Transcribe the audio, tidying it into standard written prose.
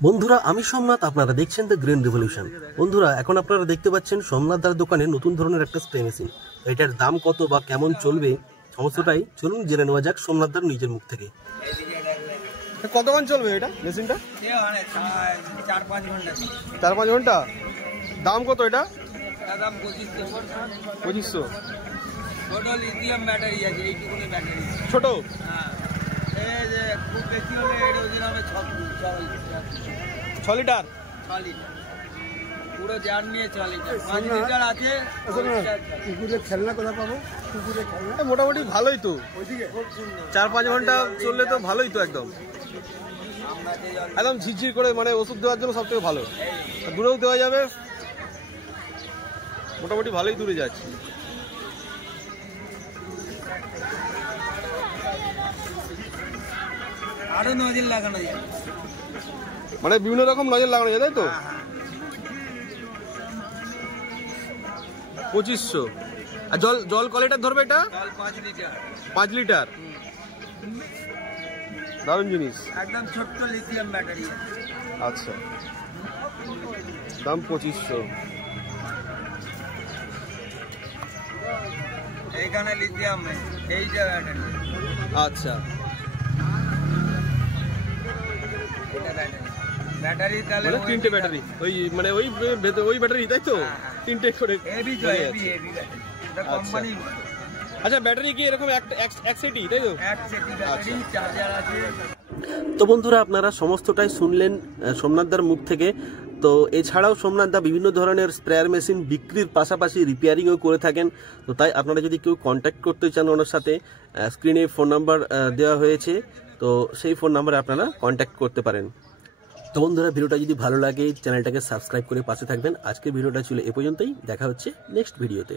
বন্ধুরা আমি সোমনাথ, আপনারা দেখছেন দ্য গ্রিন রিভলিউশন। বন্ধুরা এখন আপনারা দেখতে পাচ্ছেন সোমনাথ দার দোকানে নতুন ধরনের একটা স্প্রে মেশিন। এটার দাম কত বা কেমন চলবে সমস্তটাই চলুন জেনে নেওয়া যাক সোমনাথ দার নিজের মুখ থেকে। কতক্ষণ চলবে এটা মেশিনটা? 4-5 ঘন্টা। দাম কত এটা? দাম 2500। 2500। ছোট লিথিয়াম ব্যাটারি আছে, এইটুকুনি ব্যাটারি ছোট। হ্যাঁ, এই যে খুব বেশি হলে এটা ওজন হবে 6 লিটার। 6 লিটার পুরো জার নিয়ে 6 লিটার। 5 লিটার আছে। কুকুরের খেলনা কোথা পাবো? কুকুরের খেলনা মোটামুটি ভালোই তো, 4-5 ঘন্টা চললে তো ভালোই তো, একদম একদম ঝিরঝির করে, মানে ওষুধ দেওয়ার জন্য সব থেকে ভালো। দূরেও দেওয়া যাবে, মোটামুটি ভালোই দূরে যাচ্ছে। আরো নজর লাগানো যায়, মানে বিভিন্ন রকম নজর লাগানো যায়, তাই তো? 2500। আর জল ক লিটার ধরবে এটা? 5 লিটার। 5 লিটার। দারুণ জিনিস, একদম ছোট্ট লিথিয়াম ব্যাটারি। আচ্ছা, দাম 2500। এইখানে লিথিয়াম এইটা ব্যাটারি। আচ্ছা, ব্যাটারি তাহলে মানে 3টে ব্যাটারি, ওই ব্যাটারি, তাই তো? 3টে করে হেভি ব্যাটারি, এটা কোম্পানি। আচ্ছা, ব্যাটারি কি এরকম এক সেটই, তাই তো? এক সেটি ব্যাটারি, চার্জার আছে। তো বন্ধুরা আপনারা সমস্তটাই শুনলেন সোমনাথ দার মুখ থেকে। তো এছাড়াও সোমনাথ দা বিভিন্ন ধরনের স্প্রেয়ার মেশিন বিক্রির পাশাপাশি রিপেয়ারিংও করে থাকেন। তো তাই আপনারা যদি কেউ কন্ট্যাক্ট করতে চান ওনার সাথে, স্ক্রিনে ফোন নাম্বার দেওয়া হয়েছে, তো সেই ফোন নাম্বারে আপনারা কন্ট্যাক্ট করতে পারেন। তো বন্ধুরা ভিডিওটা যদি ভালো লাগে চ্যানেলটাকে সাবস্ক্রাইব করে পাশে থাকবেন। আজকের ভিডিওটা ছিল এ পর্যন্তই, দেখা হচ্ছে নেক্সট ভিডিওতে।